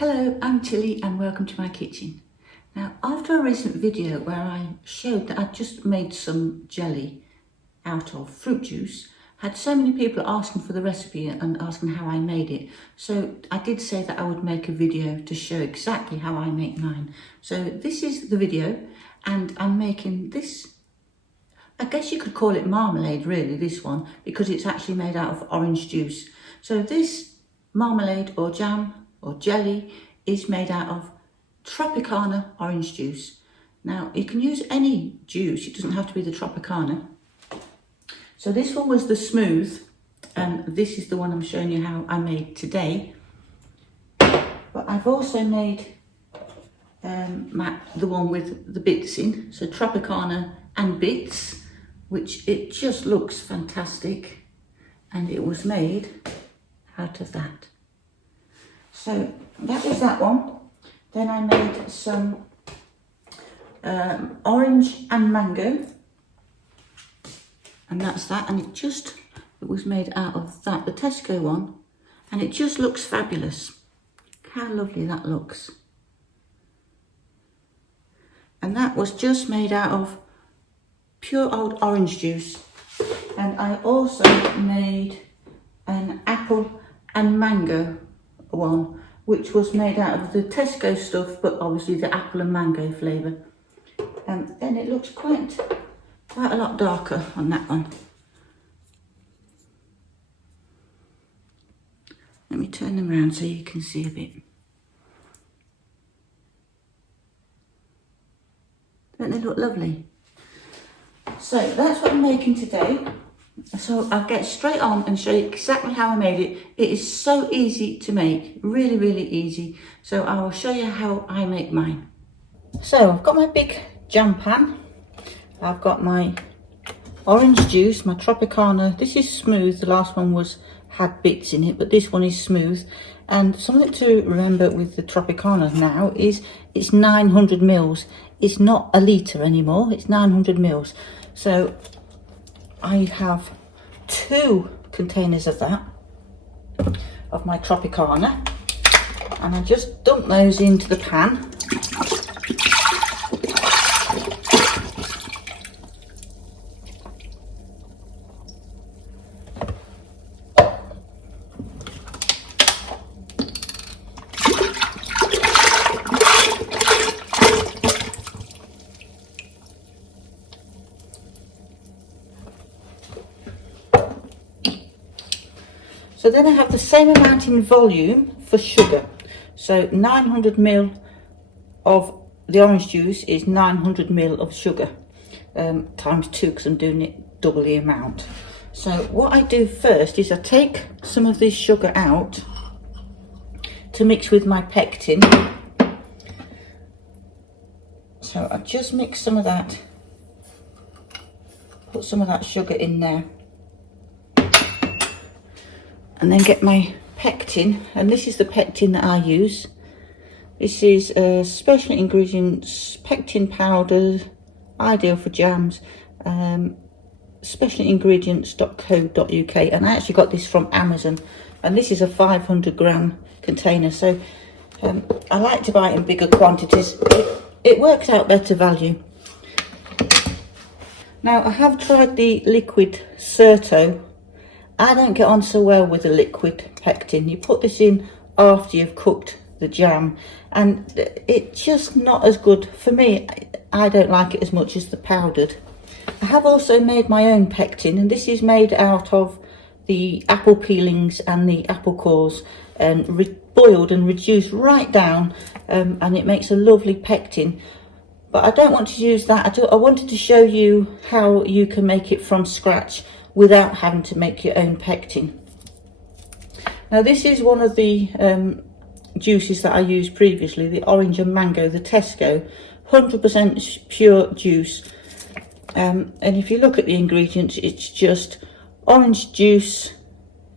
Hello, I'm Tilly and welcome to my kitchen. Now, after a recent video where I showed that I'd just made some jelly out of fruit juice, had so many people asking for the recipe and asking how I made it. So I did say that I would make a video to show exactly how I make mine. So this is the video and I'm making this, I guess you could call it marmalade really, this one, because it's actually made out of orange juice. So this marmalade or jam or jelly is made out of Tropicana orange juice. Now you can use any juice, it doesn't have to be the Tropicana. So this one was the smooth and this is the one I'm showing you how I made today. But I've also made the one with the bits in, so Tropicana and bits, which it just looks fantastic, and it was made out of that. So that was that one. Then I made some orange and mango, and that's that. And it was made out of that, the Tesco one, and it just looks fabulous. How lovely that looks. And that was just made out of pure old orange juice. And I also made an apple and mango one, which was made out of the Tesco stuff, but obviously the apple and mango flavour. And then it looks quite a lot darker on that one. Let me turn them around so you can see a bit. Don't they look lovely? So that's what I'm making today. So I'll get straight on and show you exactly how I made it. It is so easy to make, really, really easy. So I will show you how I make mine. So I've got my big jam pan. I've got my orange juice, my Tropicana. This is smooth, the last one had bits in it, but this one is smooth. And something to remember with the Tropicana now is it's 900 mils. It's not a litre anymore, it's 900 mils. So I have 2 containers of that, of my Tropicana, and I just dump those into the pan. So then I have the same amount in volume for sugar. So 900 ml of the orange juice is 900 ml of sugar, times 2 because I'm doing it double the amount. So what I do first is I take some of this sugar out to mix with my pectin. So I just mix some of that, put some of that sugar in there. And then get my pectin, and this is the pectin that I use. This is special ingredients, pectin powder, ideal for jams, specialingredients.co.uk, and I actually got this from Amazon, and this is a 500 gram container, so I like to buy it in bigger quantities. It works out better value. Now I have tried the liquid Certo. I don't get on so well with the liquid pectin. You put this in after you've cooked the jam and it's just not as good. For me, I don't like it as much as the powdered. I have also made my own pectin, and this is made out of the apple peelings and the apple cores and boiled and reduced right down, and it makes a lovely pectin. But I don't want to use that. I wanted to show you how you can make it from scratch without having to make your own pectin. Now this is one of the juices that I used previously, the orange and mango, the Tesco, 100% pure juice. And if you look at the ingredients, it's just orange juice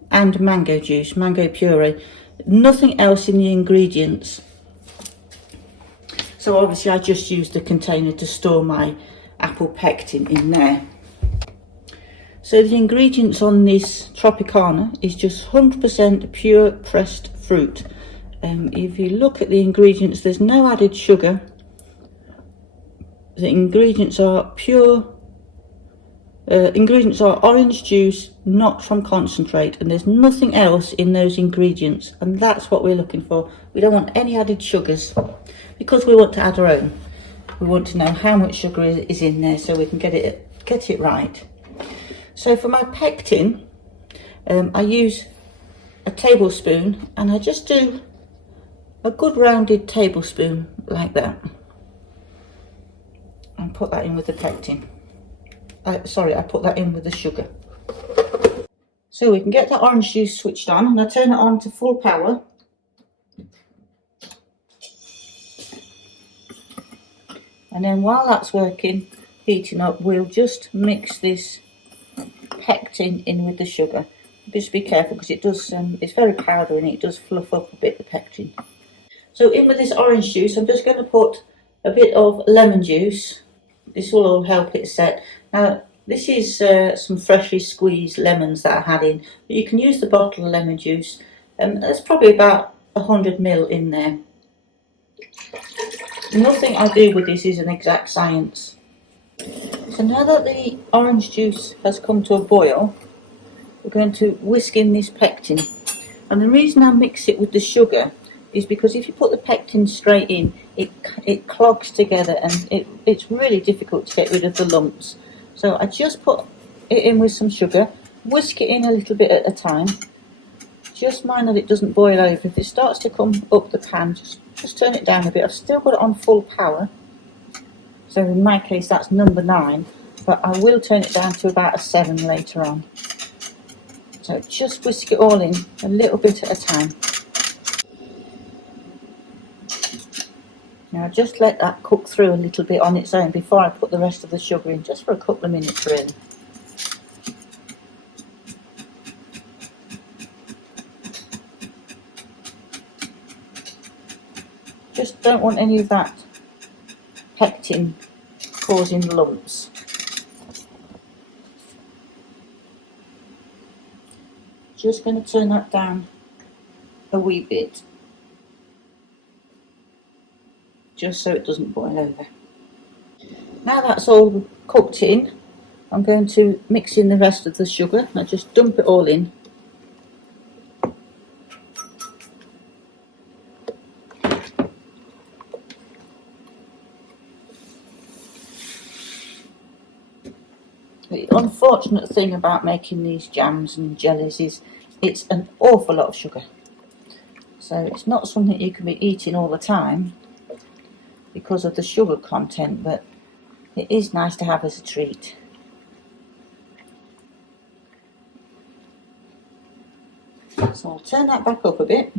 and mango juice, mango puree, nothing else in the ingredients. So obviously I just used the container to store my apple pectin in there. So the ingredients on this Tropicana is just 100% pure pressed fruit. If you look at the ingredients, there's no added sugar. The ingredients are pure. Ingredients are orange juice, not from concentrate, and there's nothing else in those ingredients, and that's what we're looking for. We don't want any added sugars because we want to add our own. We want to know how much sugar is in there so we can get it right. So for my pectin, I use a tablespoon, and I just do a good rounded tablespoon like that, and put that in with the pectin. I put that in with the sugar. So we can get that orange juice switched on, and I turn it on to full power. And then while that's working, heating up, we'll just mix this pectin in with the sugar. Just be careful because it does, it's very powdery and it does fluff up a bit, the pectin. So in with this orange juice, I'm just going to put a bit of lemon juice. This will all help it set. Now, this is some freshly squeezed lemons that I had in, but you can use the bottle of lemon juice. There's probably about 100 ml in there. Nothing I do with this is an exact science. So now that the orange juice has come to a boil, we're going to whisk in this pectin. And the reason I mix it with the sugar is because if you put the pectin straight in, it clogs together, and it's really difficult to get rid of the lumps. So I just put it in with some sugar, whisk it in a little bit at a time. Just mind that it doesn't boil over. If it starts to come up the pan, just turn it down a bit. I've still got it on full power. So in my case, that's number 9, but I will turn it down to about a 7 later on. So just whisk it all in a little bit at a time. Now just let that cook through a little bit on its own before I put the rest of the sugar in, just for a couple of minutes really. Just don't want any of that pectin causing lumps. Just going to turn that down a wee bit, just so it doesn't boil over. Now that's all cooked in, I'm going to mix in the rest of the sugar. I just dump it all in. The unfortunate thing about making these jams and jellies is it's an awful lot of sugar. So it's not something you can be eating all the time because of the sugar content, but it is nice to have as a treat. So I'll turn that back up a bit,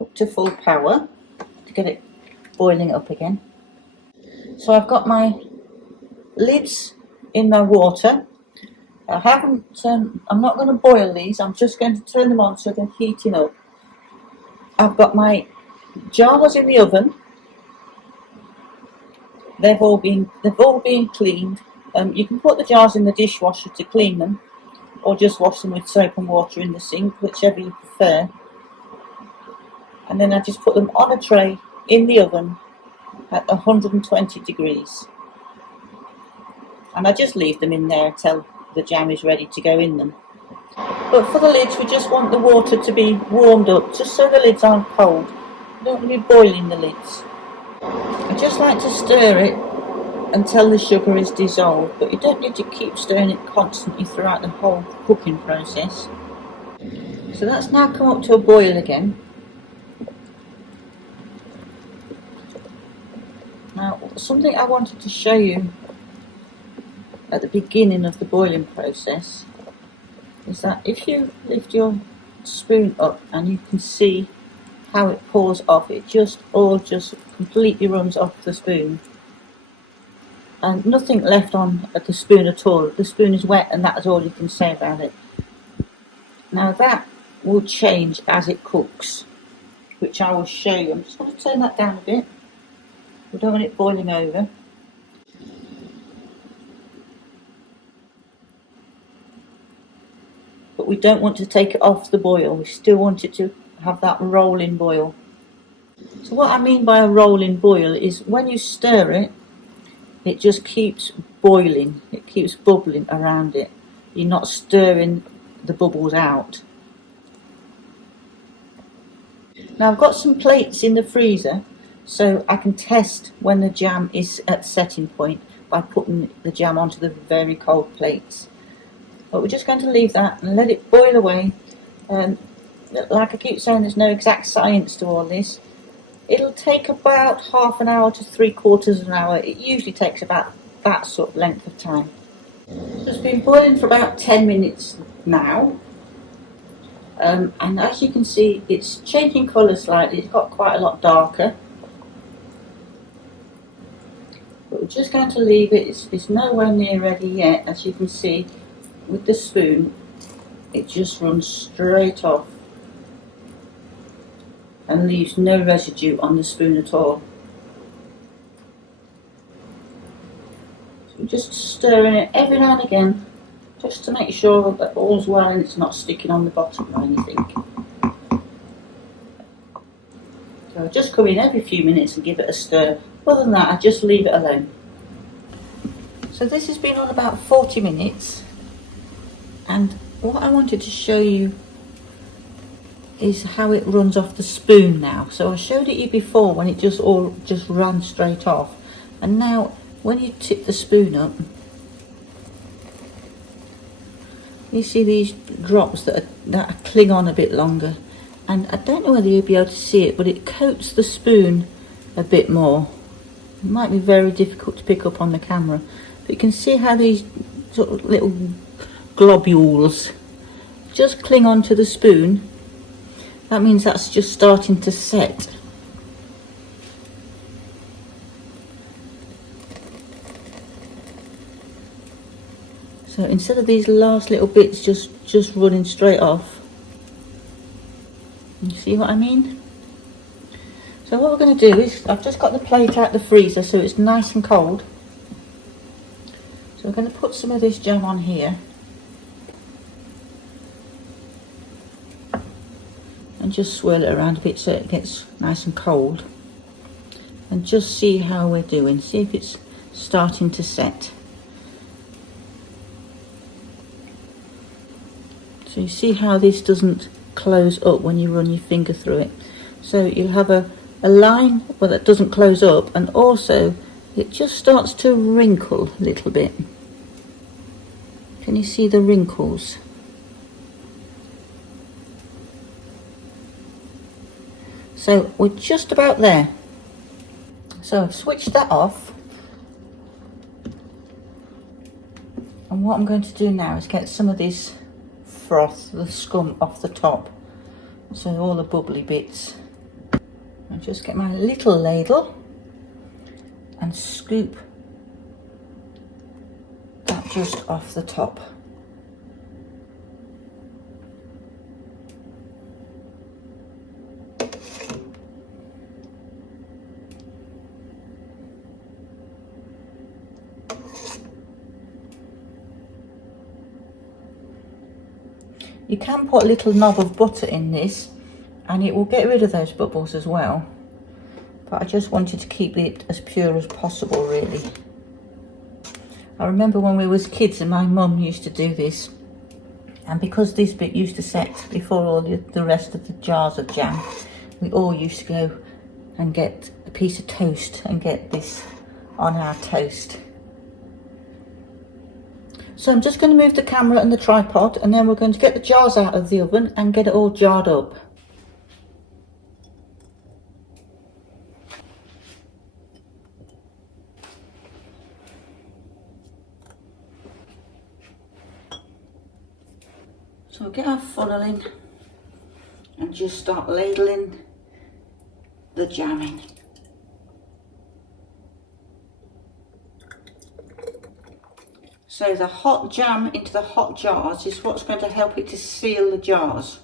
up to full power to get it boiling up again. So I've got my lids in my water. I'm not going to boil these, I'm just going to turn them on so they're heating up. I've got my jars in the oven. They've all been cleaned. You can put the jars in the dishwasher to clean them, or just wash them with soap and water in the sink, whichever you prefer. And then I just put them on a tray in the oven at 120 degrees. And I just leave them in there until the jam is ready to go in them. But for the lids, we just want the water to be warmed up, just so the lids aren't cold. You don't want to be boiling the lids. I just like to stir it until the sugar is dissolved, but you don't need to keep stirring it constantly throughout the whole cooking process. So that's now come up to a boil again. Now, something I wanted to show you at the beginning of the boiling process is that if you lift your spoon up and you can see how it pours off, it just completely runs off the spoon and nothing left on the spoon at all. The spoon is wet and that is all you can say about it. Now that will change as it cooks, which I will show you. I'm just going to turn that down a bit. We don't want it boiling over. But we don't want to take it off the boil. We still want it to have that rolling boil. So what I mean by a rolling boil is when you stir it, it just keeps boiling, it keeps bubbling around it. You're not stirring the bubbles out. Now I've got some plates in the freezer so I can test when the jam is at setting point by putting the jam onto the very cold plates. But we're just going to leave that and let it boil away. Like I keep saying, there's no exact science to all this. It'll take about half an hour to 3/4 of an hour. It usually takes about that sort of length of time. So it's been boiling for about 10 minutes now. And as you can see, it's changing colour slightly. It's got quite a lot darker. But we're just going to leave it. It's nowhere near ready yet. As you can see, with the spoon, it just runs straight off and leaves no residue on the spoon at all. So we're just stirring it every now and again, just to make sure that all's well and it's not sticking on the bottom or anything. So I just come in every few minutes and give it a stir. Other than that, I just leave it alone. So this has been on about 40 minutes, and what I wanted to show you is how it runs off the spoon now. So I showed it you before when it just ran straight off, and now when you tip the spoon up, you see these drops that cling on a bit longer, and I don't know whether you'll be able to see it, but it coats the spoon a bit more. It might be very difficult to pick up on the camera, but you can see how these sort of little globules just cling onto the spoon. That means that's just starting to set. So instead of these last little bits just running straight off, you see what I mean? So what we're going to do is, I've just got the plate out the freezer so it's nice and cold. So we're going to put some of this jam on here. And just swirl it around a bit so it gets nice and cold. And just see how we're doing. See if it's starting to set. So you see how this doesn't close up when you run your finger through it. So you'll have a line well, that doesn't close up, and also it just starts to wrinkle a little bit. Can you see the wrinkles? So we're just about there. So I've switched that off. And what I'm going to do now is get some of this froth, the scum, off the top. So all the bubbly bits. I'll just get my little ladle and scoop that just off the top. You can put a little knob of butter in this and it will get rid of those bubbles as well. But I just wanted to keep it as pure as possible, really. I remember when we was kids and my mum used to do this. And because this bit used to set before all the rest of the jars of jam, we all used to go and get a piece of toast and get this on our toast. So I'm just going to move the camera and the tripod, and then we're going to get the jars out of the oven and get it all jarred up. So we'll get our funnel in and just start ladling the jam in. So the hot jam into the hot jars is what's going to help it to seal the jars.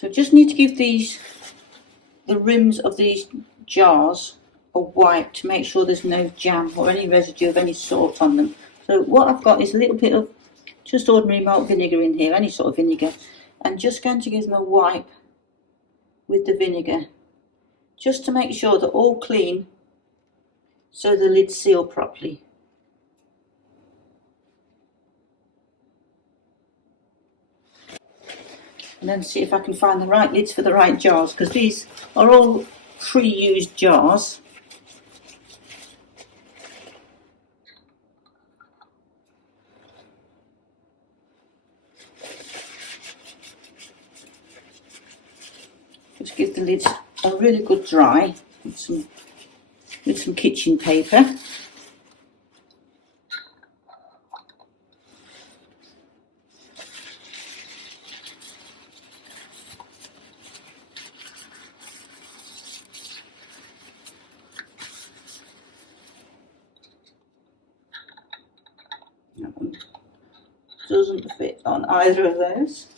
So just need to give the rims of these jars a wipe to make sure there's no jam or any residue of any sort on them. So what I've got is a little bit of just ordinary malt vinegar in here, any sort of vinegar, and just going to give them a wipe with the vinegar just to make sure they're all clean so the lids seal properly. And then see if I can find the right lids for the right jars, because these are all pre-used jars. Just give the lids a really good dry with some kitchen paper. That one doesn't fit on either of those.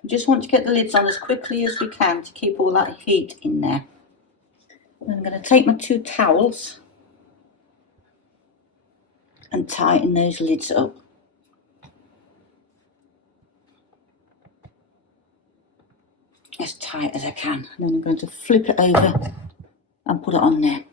We just want to get the lids on as quickly as we can to keep all that heat in there. I'm going to take my 2 towels and tighten those lids up. As tight as I can. And then I'm going to flip it over and put it on there.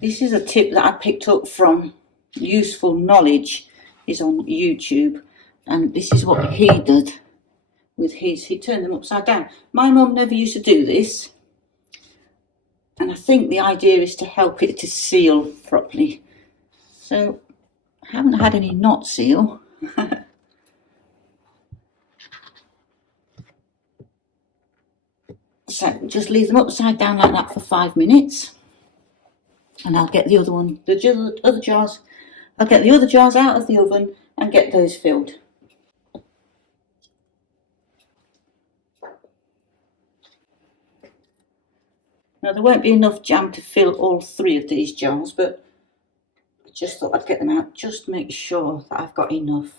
This is a tip that I picked up from Useful Knowledge. Is on YouTube, and this is what he did with his. He turned them upside down. My mum never used to do this, and I think the idea is to help it to seal properly. So I haven't had any knot seal. So just leave them upside down like that for 5 minutes, and I'll get the other one, the other jars. I'll get the other jars out of the oven and get those filled. Now there won't be enough jam to fill all 3 of these jars, but I just thought I'd get them out just to make sure that I've got enough.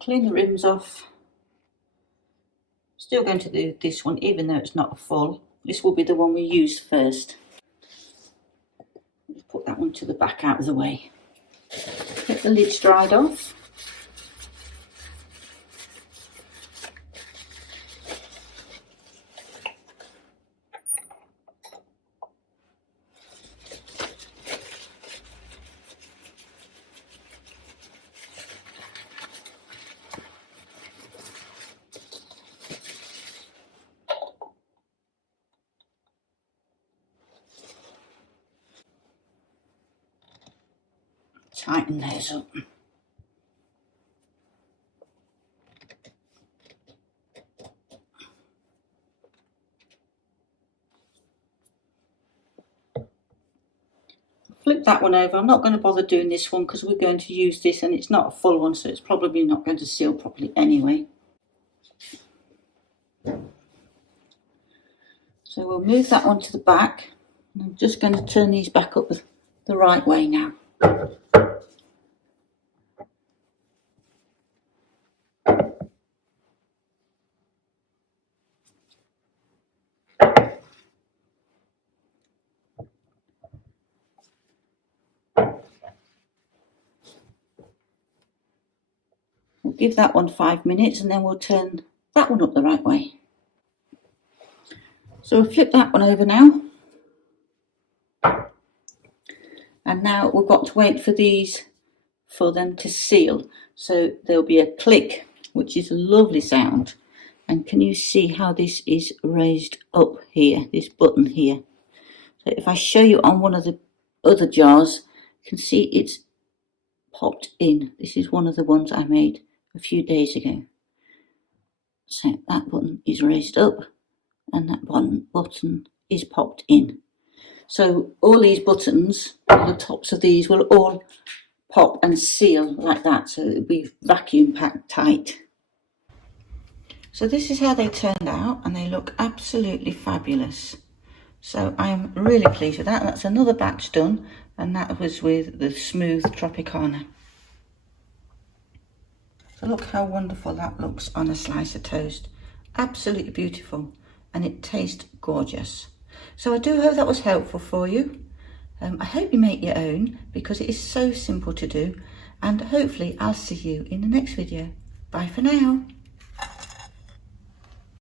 Clean the rims off. Still going to do this one even though it's not full. This will be the one we use first. Just put that one to the back out of the way. Get the lids dried off. Tighten those up. Flip that one over. I'm not going to bother doing this one because we're going to use this and it's not a full one, so it's probably not going to seal properly anyway. So we'll move that one to the back. I'm just going to turn these back up the right way now. give that one 5 minutes and then we'll turn that one up the right way. So we'll flip that one over now. And now we've got to wait for these, for them to seal. So there'll be a click, which is a lovely sound. And can you see how this is raised up here, this button here? So if I show you on one of the other jars, you can see it's popped in. This is one of the ones I made a few days ago. So that button is raised up and that button is popped in. So all these buttons, the tops of these will all pop and seal like that, so it'll be vacuum packed tight. So this is how they turned out, and they look absolutely fabulous. So I'm really pleased with that. That's another batch done, and that was with the smooth Tropicana. So look how wonderful that looks on a slice of toast. Absolutely beautiful, and it tastes gorgeous. So I do hope that was helpful for you. I hope you make your own, because it is so simple to do, and hopefully I'll see you in the next video. Bye for now.